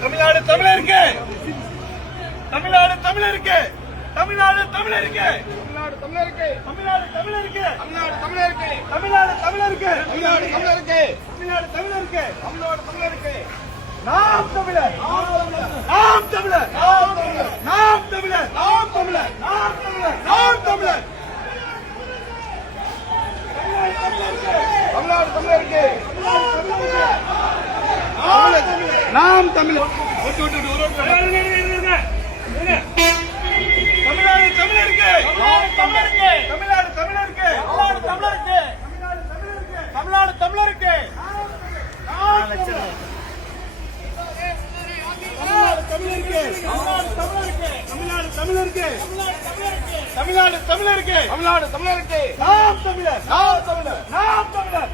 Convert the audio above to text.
தமிழ்நாடு தமிழருக்கு தமிழ்நாடு தமிழருக்கு தமிழ்நாடு தமிழருக்கு தமிழ்நாடு தமிழருக்கு தமிழ்நாடு தமிழருக்கு தமிழ்நாடு தமிழருக்கு தமிழ்நாடு தமிழருக்கு தமிழ்நாடு தமிழருக்கு தமிழ்நாடு தமிழருக்கு தமிழ்நாடு தமிழருக்கு தமிழ்நாடு தமிழருக்கு நாம் தமிழர் நாம் தமிழர் நாம் தமிழர் நாம் தமிழர் நாம் தமிழர் நாம் தமிழர் தமிழ்நாடு தமிழருக்கு நாம் தமிழர் தமிழ்நாடு தமிழருக்கு தமிழ்நாடு தமிழருக்கு தமிழ்நாடு தமிழருக்கு தமிழ்நாடு தமிழருக்கு தமிழ்நாடு தமிழருக்கு தமிழ்நாடு தமிழருக்கு தமிழ்நாடு தமிழருக்கு நாம் தமிழர் நாம் தமிழர் நாம் தமிழர்